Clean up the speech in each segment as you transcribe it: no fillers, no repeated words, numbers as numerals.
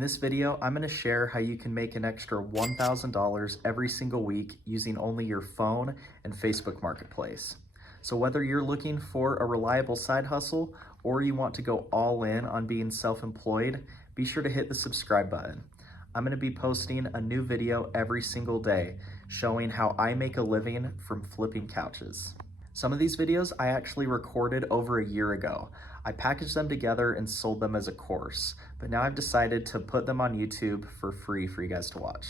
this video, I'm going to share how you can make an extra $1,000 every single week using only your phone and Facebook Marketplace. So whether you're looking for a reliable side hustle or you want to go all in on being self-employed, be sure to hit the subscribe button. I'm going to be posting a new video every single day showing how I make a living from flipping couches. Some of these videos I actually recorded over a year ago. I packaged them together and sold them as a course, but now I've decided to put them on YouTube for free for you guys to watch.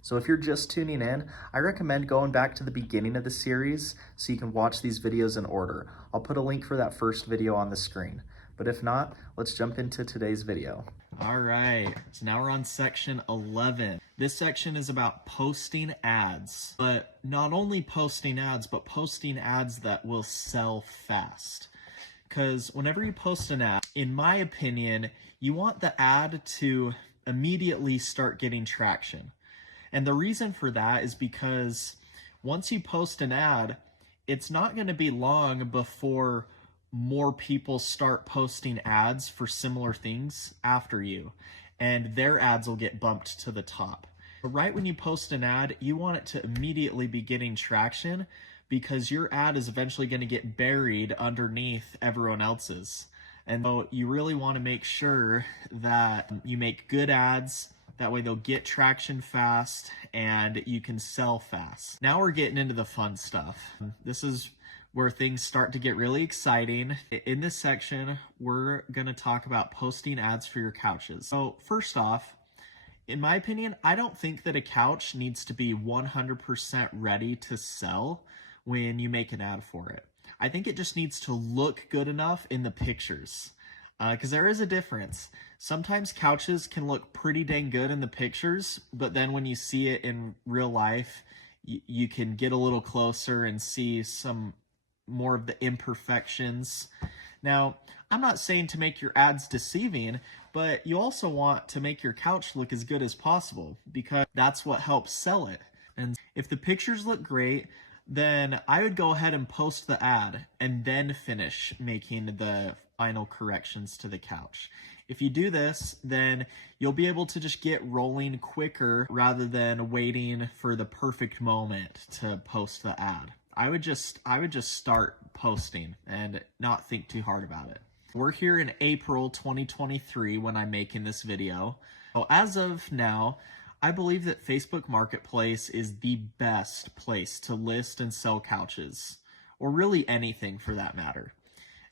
So if you're just tuning in, I recommend going back to the beginning of the series so you can watch these videos in order. I'll put a link for that first video on the screen. But if not, let's jump into today's video. All right, so now we're on section 11. This section is about posting ads, but not only posting ads, but posting ads that will sell fast. Because whenever you post an ad, in my opinion, you want the ad to immediately start getting traction. And the reason for that is because once you post an ad, it's not going to be long before more people start posting ads for similar things after you, and their ads will get bumped to the top. But right when you post an ad, you want it to immediately be getting traction because your ad is eventually going to get buried underneath everyone else's. And so you really want to make sure that you make good ads. That way they'll get traction fast and you can sell fast. Now we're getting into the fun stuff. This is where things start to get really exciting. In this section, we're gonna talk about posting ads for your couches. So first off, in my opinion, I don't think that a couch needs to be 100% ready to sell when you make an ad for it. I think it just needs to look good enough in the pictures. Because there is a difference. Sometimes couches can look pretty dang good in the pictures, but then when you see it in real life, you can get a little closer and see some more of the imperfections. Now, I'm not saying to make your ads deceiving, but you also want to make your couch look as good as possible because that's what helps sell it. And if the pictures look great, then I would go ahead and post the ad and then finish making the final corrections to the couch. If you do this, then you'll be able to just get rolling quicker rather than waiting for the perfect moment to post the ad. I would just start posting and not think too hard about it. We're here in April 2023 when I'm making this video. So as of now, I believe that Facebook Marketplace is the best place to list and sell couches, or really anything for that matter.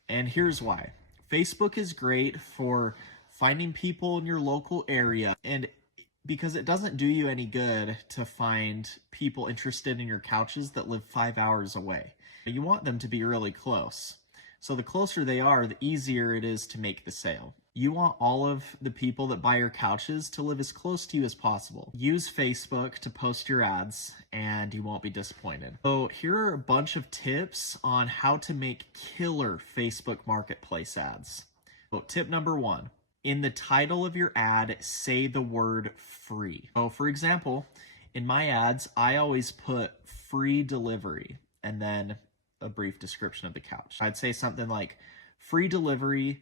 And here's why. Facebook is great for finding people in your local area, and because it doesn't do you any good to find people interested in your couches that live 5 hours away. You want them to be really close. So the closer they are, the easier it is to make the sale. You want all of the people that buy your couches to live as close to you as possible. Use Facebook to post your ads and you won't be disappointed. So here are a bunch of tips on how to make killer Facebook Marketplace ads. So tip number 1. In the title of your ad, say the word free. So for example, in my ads, I always put free delivery and then a brief description of the couch. I'd say something like free delivery,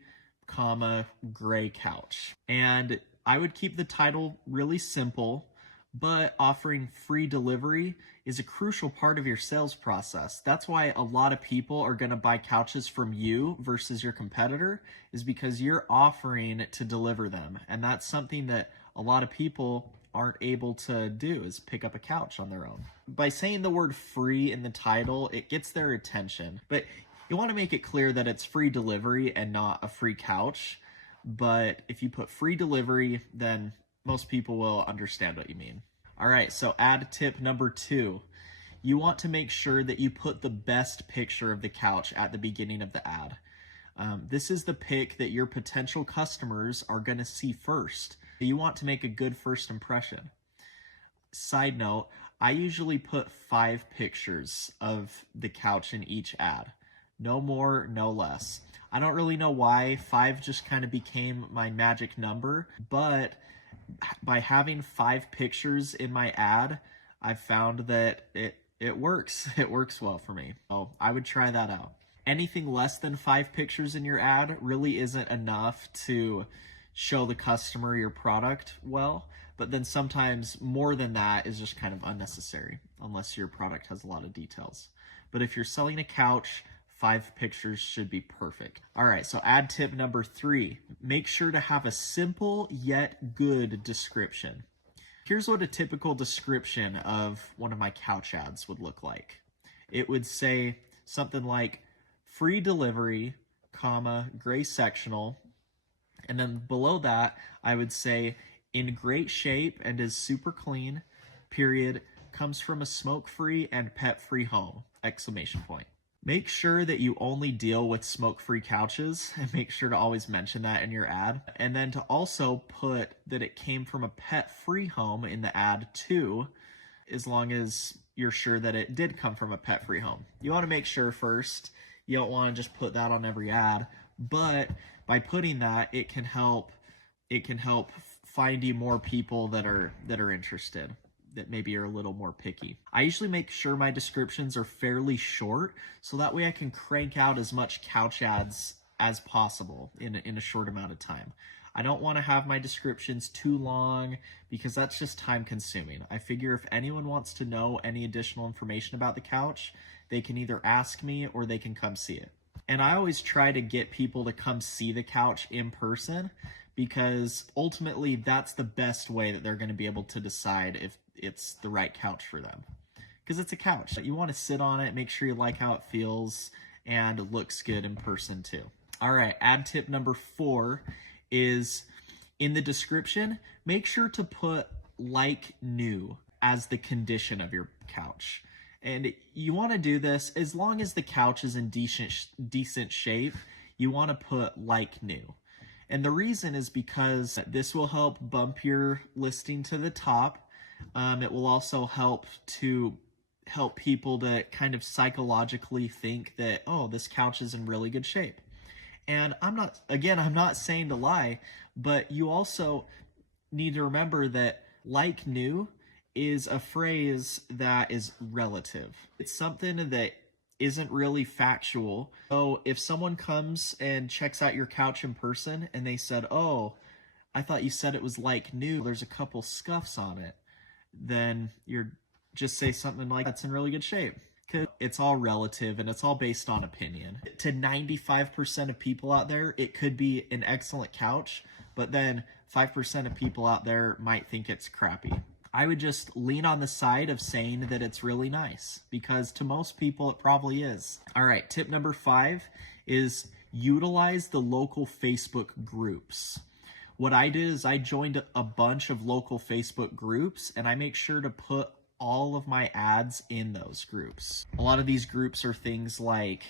comma, gray couch. And I would keep the title really simple, but offering free delivery is a crucial part of your sales process. That's why a lot of people are going to buy couches from you versus your competitor, is because you're offering to deliver them. And that's something that a lot of people aren't able to do, is pick up a couch on their own. By saying the word free in the title, it gets their attention. But you want to make it clear that it's free delivery and not a free couch. But if you put free delivery, then most people will understand what you mean. All right, so ad tip number 2. You want to make sure that you put the best picture of the couch at the beginning of the ad. This is the pic that your potential customers are going to see first. You want to make a good first impression. Side note, I usually put 5 pictures of the couch in each ad. No more, no less. I don't really know why. 5 just kind of became my magic number, but by having 5 pictures in my ad, I've found that it works. It works well for me. So I would try that out. Anything less than 5 pictures in your ad really isn't enough to show the customer your product well, but then sometimes more than that is just kind of unnecessary unless your product has a lot of details. But if you're selling a couch, 5 pictures should be perfect. All right, so ad tip number 3, make sure to have a simple yet good description. Here's what a typical description of one of my couch ads would look like. It would say something like free delivery, comma, gray sectional, and then below that, I would say in great shape and is super clean, period, comes from a smoke-free and pet-free home, exclamation point. Make sure that you only deal with smoke-free couches and make sure to always mention that in your ad. And then to also put that it came from a pet-free home in the ad too, as long as you're sure that it did come from a pet-free home. You want to make sure first. You don't want to just put that on every ad, but by putting that, it can help find you more people that are interested, that maybe are a little more picky. I usually make sure my descriptions are fairly short, so that way I can crank out as much couch ads as possible in a short amount of time. I don't want to have my descriptions too long because that's just time consuming. I figure if anyone wants to know any additional information about the couch, they can either ask me or they can come see it. And I always try to get people to come see the couch in person because ultimately that's the best way that they're going to be able to decide if it's the right couch for them. Because it's a couch. You want to sit on it, make sure you like how it feels, and it looks good in person too. All right, ad tip number 4 is in the description, make sure to put like new as the condition of your couch. And you want to do this as long as the couch is in decent shape, you want to put like new. And the reason is because this will help bump your listing to the top. It will also help people to kind of psychologically think that, oh, this couch is in really good shape. And I'm not saying to lie, but you also need to remember that like new is a phrase that is relative. It's something that isn't really factual. So if someone comes and checks out your couch in person and they said, oh, I thought you said it was like new, there's a couple scuffs on it, then you're just say something like that's in really good shape. It's all relative and it's all based on opinion. To 95% of people out there, it could be an excellent couch, but then 5% of people out there might think it's crappy. I would just lean on the side of saying that it's really nice because to most people it probably is. All right, tip number 5 is utilize the local Facebook groups. What I did is I joined a bunch of local Facebook groups and I make sure to put all of my ads in those groups. A lot of these groups are things like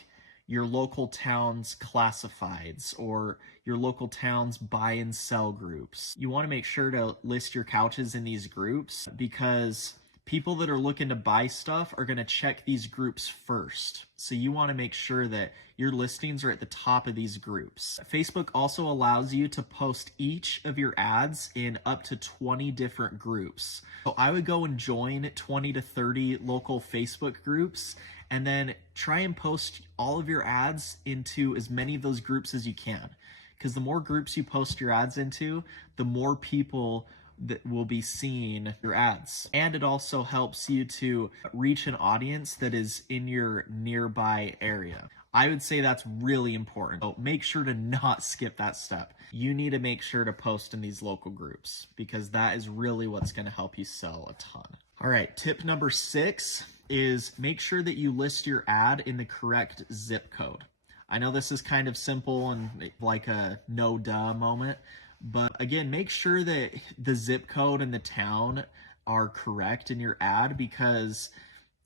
your local town's classifieds or your local town's buy and sell groups. You want to make sure to list your couches in these groups because people that are looking to buy stuff are going to check these groups first. So you want to make sure that your listings are at the top of these groups. Facebook also allows you to post each of your ads in up to 20 different groups. So I would go and join 20 to 30 local Facebook groups and then try and post all of your ads into as many of those groups as you can. Because the more groups you post your ads into, the more people that will be seeing your ads. And it also helps you to reach an audience that is in your nearby area. I would say that's really important. So make sure to not skip that step. You need to make sure to post in these local groups because that is really what's going to help you sell a ton. All right, tip number 6 is make sure that you list your ad in the correct zip code. I know this is kind of simple and like a no duh moment, but again, make sure that the zip code and the town are correct in your ad because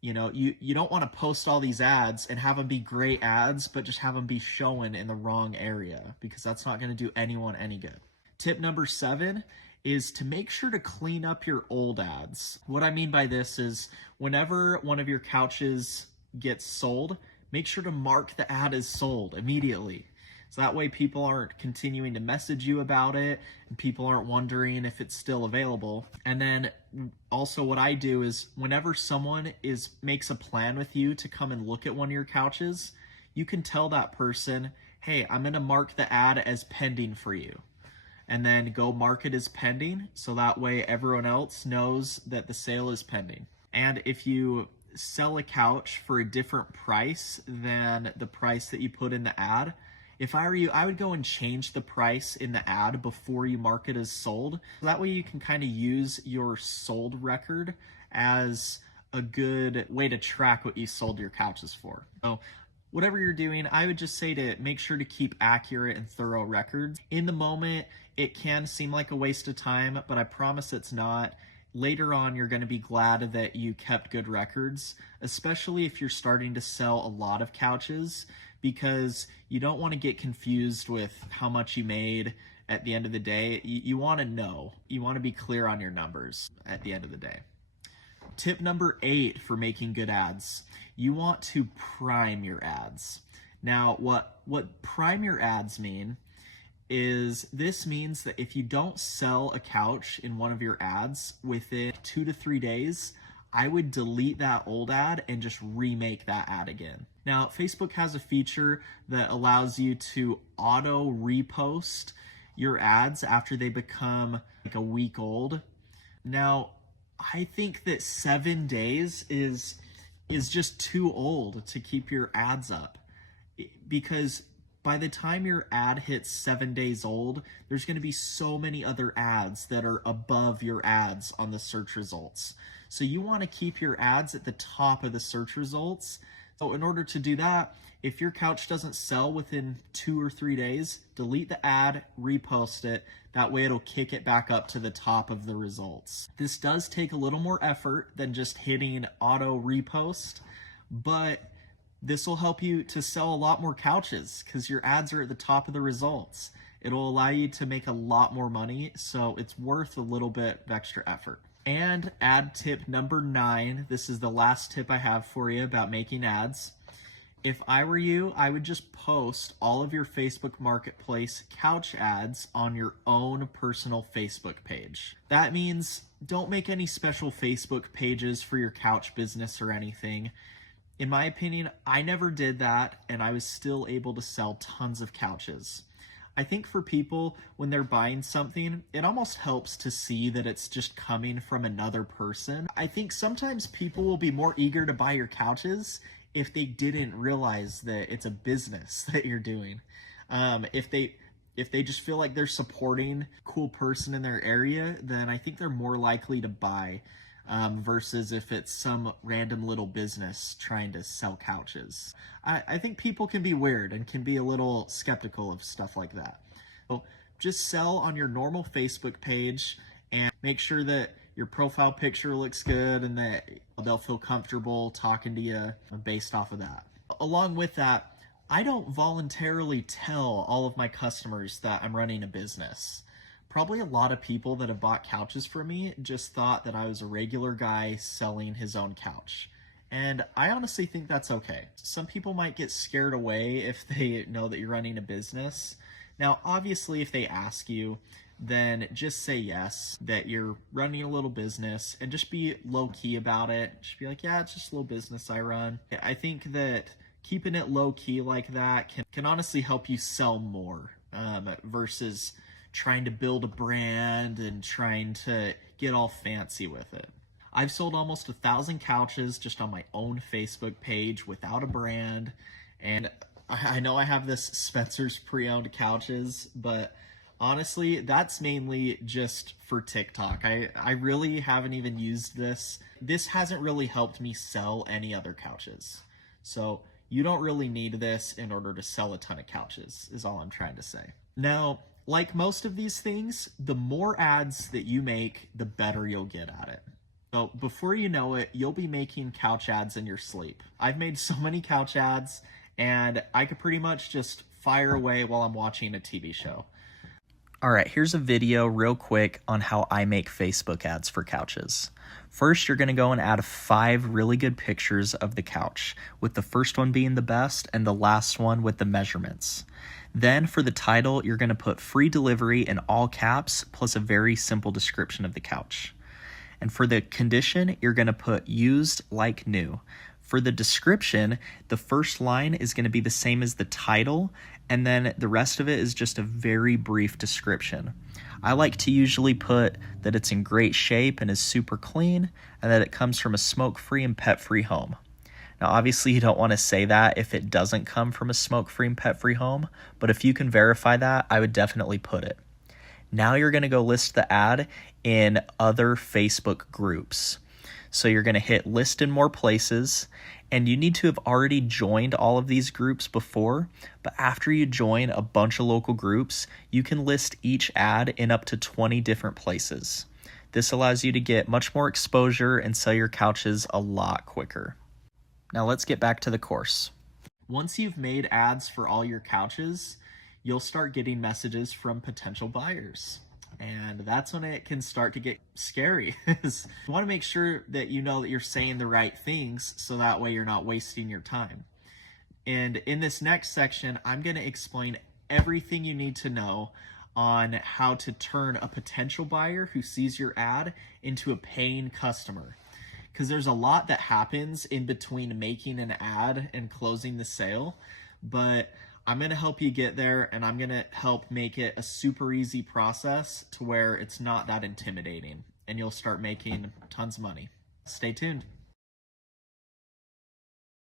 you don't want to post all these ads and have them be great ads, but just have them be showing in the wrong area because that's not going to do anyone any good. Tip number 7 is to make sure to clean up your old ads. What I mean by this is whenever one of your couches gets sold, make sure to mark the ad as sold immediately. So that way people aren't continuing to message you about it and people aren't wondering if it's still available. And then also what I do is whenever someone makes a plan with you to come and look at one of your couches, you can tell that person, hey, I'm going to mark the ad as pending for you. and then go mark it as pending, so that way everyone else knows that the sale is pending. And if you sell a couch for a different price than the price that you put in the ad, if I were you, I would go and change the price in the ad before you mark it as sold. That way you can kind of use your sold record as a good way to track what you sold your couches for. So whatever you're doing, I would just say to make sure to keep accurate and thorough records. In the moment, it can seem like a waste of time, but I promise it's not. Later on, you're going to be glad that you kept good records, especially if you're starting to sell a lot of couches, because you don't want to get confused with how much you made at the end of the day. You want to know. You want to be clear on your numbers at the end of the day. Tip number 8 for making good ads. You want to prime your ads. Now, what prime your ads mean is this means that if you don't sell a couch in one of your ads within 2 to 3 days, I would delete that old ad and just remake that ad again. Now, Facebook has a feature that allows you to auto repost your ads after they become like a week old. Now, I think that 7 days is just too old to keep your ads up, because by the time your ad hits 7 days old, there's going to be so many other ads that are above your ads on the search results. So you want to keep your ads at the top of the search results. So in order to do that, if your couch doesn't sell within 2 or 3 days, delete the ad, repost it. That way it'll kick it back up to the top of the results. This does take a little more effort than just hitting auto repost, but this will help you to sell a lot more couches because your ads are at the top of the results. It'll allow you to make a lot more money, so it's worth a little bit of extra effort. And ad tip number 9, this is the last tip I have for you about making ads. If I were you, I would just post all of your Facebook Marketplace couch ads on your own personal Facebook page. That means don't make any special Facebook pages for your couch business or anything. In my opinion, I never did that, and I was still able to sell tons of couches. I think for people, when they're buying something, it almost helps to see that it's just coming from another person. I think sometimes people will be more eager to buy your couches if they didn't realize that it's a business that you're doing. If they just feel like they're supporting a cool person in their area, then I think they're more likely to buy. Versus if it's some random little business trying to sell couches. I think people can be weird and can be a little skeptical of stuff like that. So just sell on your normal Facebook page and make sure that your profile picture looks good and that they'll feel comfortable talking to you based off of that. Along with that, I don't voluntarily tell all of my customers that I'm running a business. Probably a lot of people that have bought couches from me just thought that I was a regular guy selling his own couch. And I honestly think that's okay. Some people might get scared away if they know that you're running a business. Now, obviously, if they ask you, then just say yes, that you're running a little business, and just be low-key about it. Just be like, yeah, it's just a little business I run. I think that keeping it low-key like that can honestly help you sell more versus trying to build a brand and trying to get all fancy with it. I've sold almost 1,000 couches just on my own Facebook page without a brand. And I know I have this Spencer's pre-owned couches, but honestly, that's mainly just for TikTok. I really haven't even used this. This hasn't really helped me sell any other couches. So you don't really need this in order to sell a ton of couches, is all I'm trying to say. Now, like most of these things, the more ads that you make, the better you'll get at it. So before you know it, you'll be making couch ads in your sleep. I've made so many couch ads, and I could pretty much just fire away while I'm watching a TV show. All right, here's a video real quick on how I make Facebook ads for couches. First, you're going to go and add 5 really good pictures of the couch, with the first one being the best and the last one with the measurements. Then for the title, you're going to put free delivery in all caps plus a very simple description of the couch. And for the condition, you're going to put used like new. For the description, the first line is going to be the same as the title, and then the rest of it is just a very brief description. I like to usually put that it's in great shape and is super clean, and that it comes from a smoke-free and pet-free home. Now, obviously, you don't want to say that if it doesn't come from a smoke-free and pet-free home, but if you can verify that, I would definitely put it. Now you're going to go list the ad in other Facebook groups. So you're going to hit list in more places, and you need to have already joined all of these groups before, but after you join a bunch of local groups, you can list each ad in up to 20 different places. This allows you to get much more exposure and sell your couches a lot quicker. Now let's get back to the course. Once you've made ads for all your couches, you'll start getting messages from potential buyers. And that's when it can start to get scary. You want to make sure that you know that you're saying the right things so that way you're not wasting your time. And in this next section, I'm going to explain everything you need to know on how to turn a potential buyer who sees your ad into a paying customer. Because there's a lot that happens in between making an ad and closing the sale, but I'm going to help you get there, and I'm going to help make it a super easy process to where it's not that intimidating, and you'll start making tons of money. Stay tuned.